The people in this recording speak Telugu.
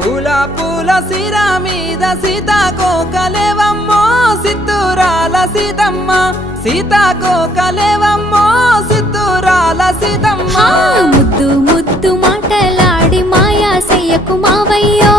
పూల పూల సిర మీద సీతాకోకలేవమ్మో సిద్ధూరాల సీతమ్మ సీతాకోకలేవమ్మో సిద్ధూరాల సీతమ్మ ముద్దు ముద్దు మాటలాడి మాయా చెయ్యకు మావయ్యో